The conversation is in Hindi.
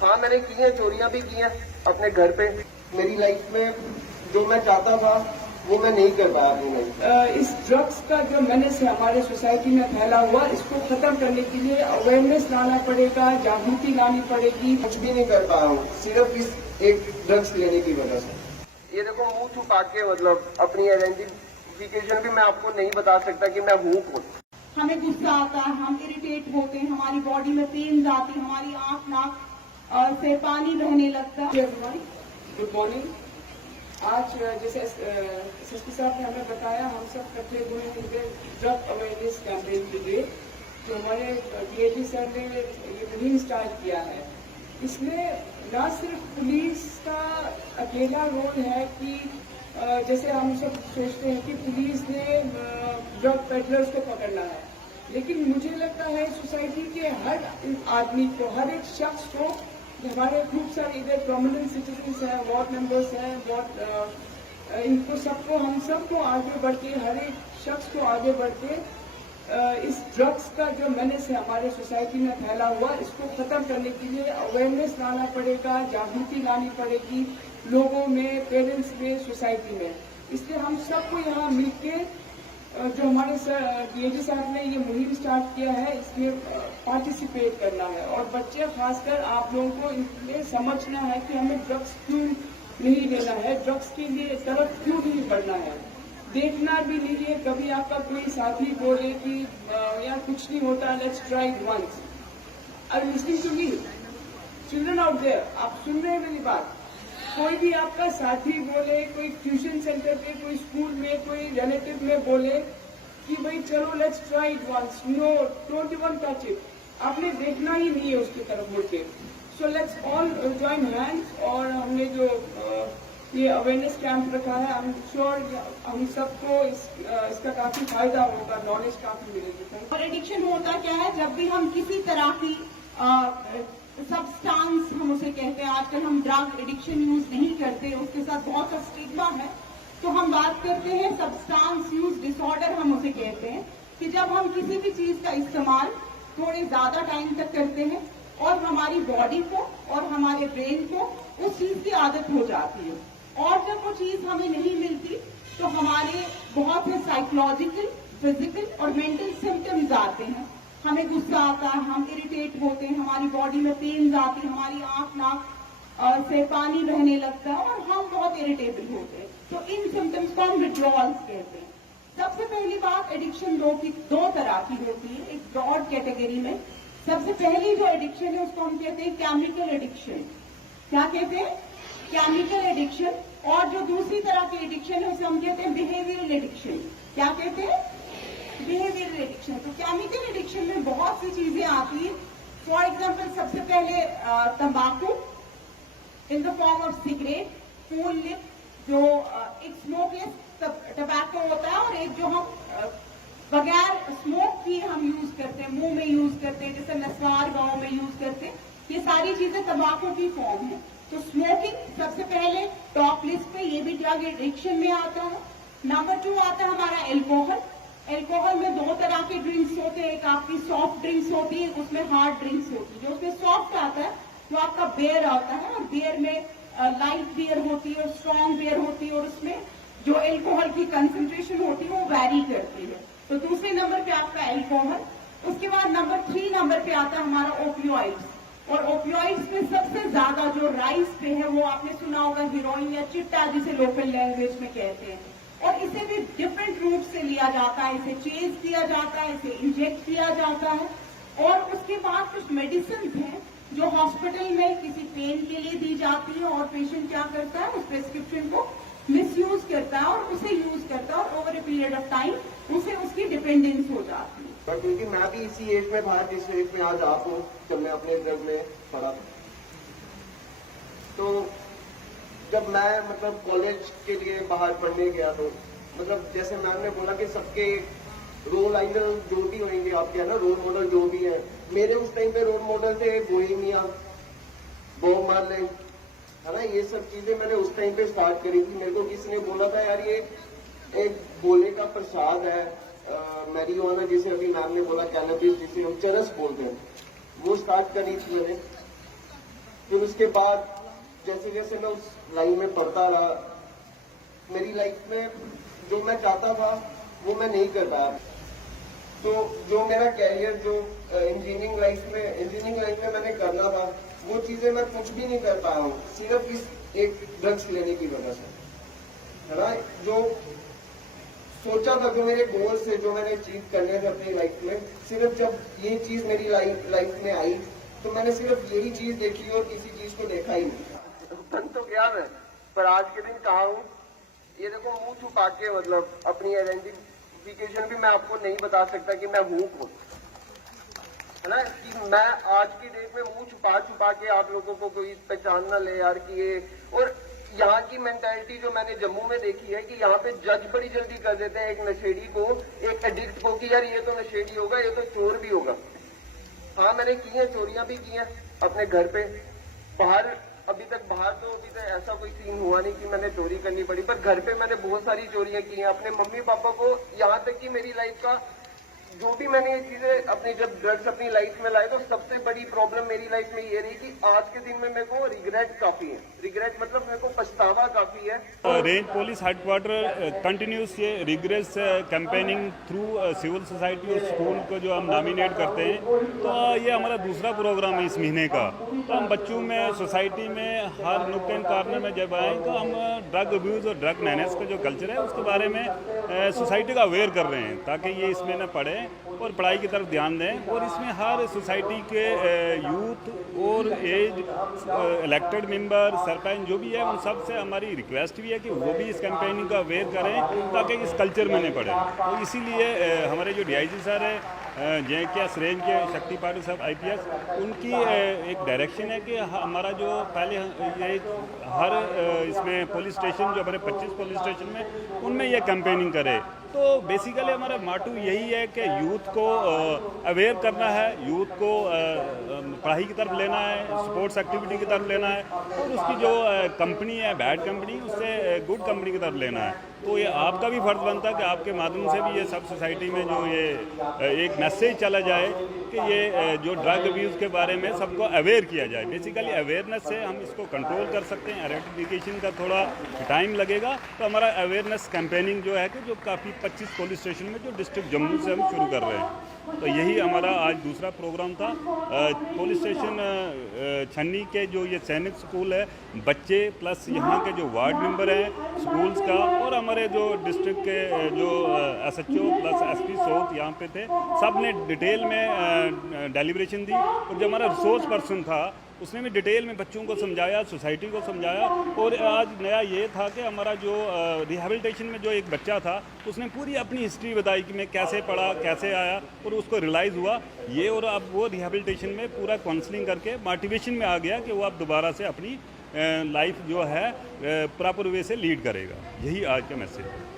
हाँ मैंने की है, चोरियां भी की हैं अपने घर पे। मेरी लाइफ में जो मैं चाहता था वो मैं नहीं कर पाया अपनी लाइफ। इस ड्रग्स का जो मेनेस है हमारे सोसाइटी में फैला हुआ, इसको खत्म करने के लिए अवेयरनेस लाना पड़ेगा, जागृति लानी पड़ेगी। कुछ भी नहीं कर पाया हूँ सिर्फ इस एक ड्रग्स लेने की वजह से। ये देखो मुंह छुपा के मतलब अपनी आइडेंटिफिकेशन भी मैं आपको नहीं बता सकता कि मैं हूँ कौन। हमें गुस्सा आता है, हम इरिटेट होते हैं, हमारी बॉडी में पेन आती है, हमारी आंख नाक से पानी बहने लगता है। Good morning. आज जैसे एसएसपी साहब ने हमें बताया, हम सब इकट्ठे हुए हैं ड्रग अवेयरनेस कैंपेन के लिए। तो हमारे डीएजी सर ने ये मुहिम स्टार्ट किया है। इसमें न सिर्फ पुलिस का अकेला रोल है कि जैसे हम सब सोचते हैं कि पुलिस ने ड्रग पेडलर्स को पकड़ना है, लेकिन मुझे लगता है सोसाइटी के हर आदमी को, हर एक शख्स को, हमारे खूब सारे इधर प्रोमिनेंट सिटीजन्स हैं, वार्ड मेंबर्स हैं, इनको सबको, हम सबको आगे बढ़ के, हर एक शख्स को आगे बढ़ के इस ड्रग्स का जो मेनेस है हमारे सोसाइटी में फैला हुआ, इसको खत्म करने के लिए अवेयरनेस लाना पड़ेगा, जागृति लानी पड़ेगी लोगों में, पेरेंट्स में, सोसाइटी में। इसलिए हम सबको यहाँ मिलके जो हमारे सर डीएजी साहब ने ये मुहिम स्टार्ट किया है, इसमें पार्टिसिपेट करना है। और बच्चे खासकर आप लोगों को इसमें समझना है कि हमें ड्रग्स क्यों नहीं लेना है, ड्रग्स के लिए तरफ क्यों नहीं बढ़ना है। देखना भी नहीं है कभी आपका कोई साथी बोले कि यार कुछ नहीं होता, let's try it once. Are you listening to me? Children out there, आप सुन रहे हैं मेरी बात? कोई भी आपका साथी बोले, कोई ट्यूशन सेंटर पे, कोई स्कूल में, कोई रिलेटिव में बोले कि भाई चलो let's try it once, no, don't even touch it, आपने देखना ही नहीं है उसकी तरफ मुड़ के। So let's all join hands. और हमने जो ये अवेयरनेस कैंप रखा है, आई एम श्योर हम सबको इसका काफी फायदा होगा, नॉलेज काफी मिलेगी। और एडिक्शन होता क्या है, जब भी हम किसी तरह की सब्सटेंस, हम उसे कहते हैं, आजकल हम ड्रग एडिक्शन यूज नहीं करते, उसके साथ बहुत सा स्टिग्मा है, तो हम बात करते हैं सब्सटेंस यूज डिसऑर्डर, हम उसे कहते हैं कि जब हम किसी भी चीज का इस्तेमाल थोड़े ज्यादा टाइम तक करते हैं और हमारी बॉडी को और हमारे ब्रेन को उस चीज की आदत हो जाती है, और जब वो चीज हमें नहीं मिलती तो हमारे बहुत से साइकोलॉजिकल, फिजिकल और मेंटल सिम्टम्स आते हैं। हमें गुस्सा आता है, हम इरिटेट होते हैं, हमारी बॉडी में पेन आती है, हमारी आंख नाक से पानी बहने लगता है और हम बहुत इरिटेबल होते हैं। तो इन सिम्टम्स को हम विड्रॉल्स कहते हैं। सबसे पहली बात, एडिक्शन दो तरह की होती है एक ब्रॉड कैटेगरी में। सबसे पहली जो एडिक्शन है उसको हम कहते हैं केमिकल एडिक्शन। क्या कहते हैं? Chemical addiction. और जो दूसरी तरह की एडिक्शन है उसे हम कहते हैं बिहेवियरल एडिक्शन। क्या कहते हैं? Behavioural addiction. तो केमिकल एडिक्शन में बहुत सी चीजें आती है। फॉर एग्जाम्पल, सबसे पहले तंबाकू in the form of cigarette, फूल लिप, जो एक स्मोकलेस टबैको होता है और एक जो हम बगैर स्मोक की हम यूज करते हैं, मुंह में यूज करते हैं, जैसे नस्वार गांव में यूज करते हैं। ये सारी चीजें तंबाकू की फॉर्म है। तो स्मोकिंग सबसे पहले टॉप लिस्ट पे, ये भी ड्रग एडिक्शन में आता है। नंबर 2 आता है हमारा एल्कोहल। एल्कोहल में दो तरह के ड्रिंक्स होते हैं, एक आपकी सॉफ्ट ड्रिंक्स होती है, उसमें हार्ड ड्रिंक्स होती है। जो उसमें सॉफ्ट आता है वो आपका बियर आता है, और बियर में लाइट बियर होती है और स्ट्रॉन्ग बियर होती है, और उसमें जो एल्कोहल की कंसेंट्रेशन होती है वो वैरी करती है। तो दूसरे नंबर पे आपका एल्कोहल। उसके बाद नंबर 3 नंबर पे आता है हमारा ओपियोइड्स। और ओपियोइड्स में सबसे ज्यादा जो राइज पे है वो आपने सुना होगा हीरोइन या चिट्टा, जिसे लोकल लैंग्वेज में कहते हैं। और इसे भी डिफरेंट रूट से लिया जाता है, इसे चेज किया जाता है, इसे इंजेक्ट किया जाता है। और उसके बाद कुछ मेडिसिन हैं जो हॉस्पिटल में किसी पेन के लिए दी जाती है, और पेशेंट क्या करता है, उस प्रेस्क्रिप्शन को मिसयूज करता है और उसे यूज करता है, और over a period of time उसे उसकी डिपेंडेंस हो जाती है। क्योंकि मैं भी इसी एज में था जिस एज में आज आप हो, जब मैं अपने ड्रग में पढ़ा था। तो जब मैं मतलब कॉलेज के लिए बाहर पढ़ने गया, तो मतलब जैसे मैम ने बोला कि सबके रोल आइडल जो भी होंगे आपके, है ना, रोल मॉडल जो भी है, मेरे उस टाइम पे रोल मॉडल थे बोहेमिया, बॉब मार्ले, है ना। ये सब चीजें मैंने उस टाइम पे स्टार्ट करी थी। मेरे को किसी ने बोला था यार ये एक भोले का प्रसाद है, मैरिजुआना, जिसे अभी मैम ने बोला, कैनबिस जिसे हम चरस बोलते हैं, वो स्टार्ट करी थी मैंने। फिर उसके बाद जैसे जैसे मैं उस लाइन में पढ़ता रहा, मेरी लाइफ में जो मैं चाहता था वो मैं नहीं कर पाया। तो जो मेरा कैरियर जो इंजीनियरिंग लाइफ में मैंने करना था, वो चीजें मैं कुछ भी नहीं कर पाया हूँ, सिर्फ इस एक ड्रग्स लेने की वजह से, है ना। जो सोचा था, जो मेरे गोल्स थे, जो मैंने अचीव करने थे अपनी लाइफ में, सिर्फ जब ये चीज मेरी लाइफ में आई तो मैंने सिर्फ यही चीज देखी और किसी चीज को देखा ही नहीं। बन तो गया मैं, पर आज के दिन कहाँ हूँ ये देखो, मुंह छुपा के, मतलब अपनी आइडेंटिफिकेशन भी मैं आपको नहीं बता सकता कि मैं हूँ कौन, है ना। कि मैं आज की डेट में मुंह छुपा छुपा के आप लोगों को कोई पहचान ना ले यार कि ये। और यहाँ की मेंटालिटी जो मैंने जम्मू में देखी है कि यहाँ पे जज बड़ी जल्दी कर देते हैं एक नशेड़ी को, एक एडिक्ट को, कि यार ये तो नशेड़ी होगा, ये तो चोर भी होगा। हाँ, मैंने की है, चोरियां भी की हैं अपने घर पे। बाहर तो अभी तक ऐसा कोई सीन हुआ नहीं कि मैंने चोरी करनी पड़ी, पर घर पे मैंने बहुत सारी चोरियां की हैं अपने मम्मी पापा को। यहाँ तक कि मेरी लाइफ का जो भी मैंने ये चीजें अपनी जब ड्रग्स अपनी लाइफ में लाए, तो सबसे बड़ी प्रॉब्लम मेरी लाइफ में ये रही कि आज के दिन में मेरे को रिग्रेट काफी है। रिग्रेट मतलब मेरे को पछतावा काफी है। रेंज पुलिस हेडक्वार्टर कंटिन्यूस ये rigorous campaigning through civil society और स्कूल को जो हम नॉमिनेट करते हैं, तो ये हमारा दूसरा प्रोग्राम है इस महीने का। तो हम बच्चों में, सोसाइटी में, हर नुक्कड़ एंड कॉर्नर में जब आए तो हम ड्रग अब्यूज़ और ड्रग मैनेज का जो कल्चर है उसके बारे में सोसाइटी का अवेयर कर रहे हैं, ताकि ये इसमें न पढ़े और पढ़ाई की तरफ ध्यान दें। और इसमें हर सोसाइटी के यूथ और एज, इलेक्टेड मेंबर, सरपंच जो भी है, उन सब से हमारी रिक्वेस्ट भी है कि वो भी इस कैंपेनिंग का अवेयर करें ताकि इस कल्चर में नहीं पड़े। तो इसीलिए हमारे जो DIG सर है JKS रेंज के शक्ति पाटिल साहब IPS, उनकी एक डायरेक्शन है कि हमारा जो पहले ये हर इसमें पुलिस स्टेशन जो हमारे 25 पुलिस स्टेशन में, उनमें ये कैंपेनिंग करे। तो बेसिकली हमारा माटू यही है कि यूथ को अवेयर करना है, यूथ को पढ़ाई की तरफ लेना है, स्पोर्ट्स एक्टिविटी की तरफ लेना है, और उसकी जो कंपनी है बैड कंपनी, उससे गुड कंपनी की तरफ लेना है। तो ये आपका भी फर्ज बनता है कि आपके माध्यम से भी ये सब सोसाइटी में जो ये एक मैसेज चला जाए कि ये जो ड्रग अब्यूज़ के बारे में सबको अवेयर किया जाए। बेसिकली अवेयरनेस से हम इसको कंट्रोल कर सकते हैं। आइडेंटिफिकेशन का थोड़ा टाइम लगेगा, तो हमारा अवेयरनेस कैंपेनिंग जो है कि जो काफ़ी 25 पुलिस स्टेशन में जो डिस्ट्रिक्ट जम्मू से हम शुरू कर रहे हैं, तो यही हमारा आज दूसरा प्रोग्राम था। पुलिस स्टेशन छन्नी के जो ये सैनिक स्कूल है, बच्चे प्लस यहाँ के जो वार्ड मेंबर हैं स्कूल्स का, और हमारे जो डिस्ट्रिक्ट के जो SHO प्लस SP साउथ यहाँ पे थे, सब ने डिटेल में डेलिब्रेशन दी। और जो हमारा रिसोर्स पर्सन था उसने भी डिटेल में बच्चों को समझाया, सोसाइटी को समझाया। और आज नया ये था कि हमारा जो रिहेबिलिटेशन में जो एक बच्चा था, उसने पूरी अपनी हिस्ट्री बताई कि मैं कैसे पढ़ा, कैसे आया, और उसको रियलाइज़ हुआ ये। और अब वो रिहेबिलिटेशन में पूरा काउंसलिंग करके मोटिवेशन में आ गया कि वो अब दोबारा से अपनी लाइफ जो है प्रॉपर वे से लीड करेगा। यही आज का मैसेज है।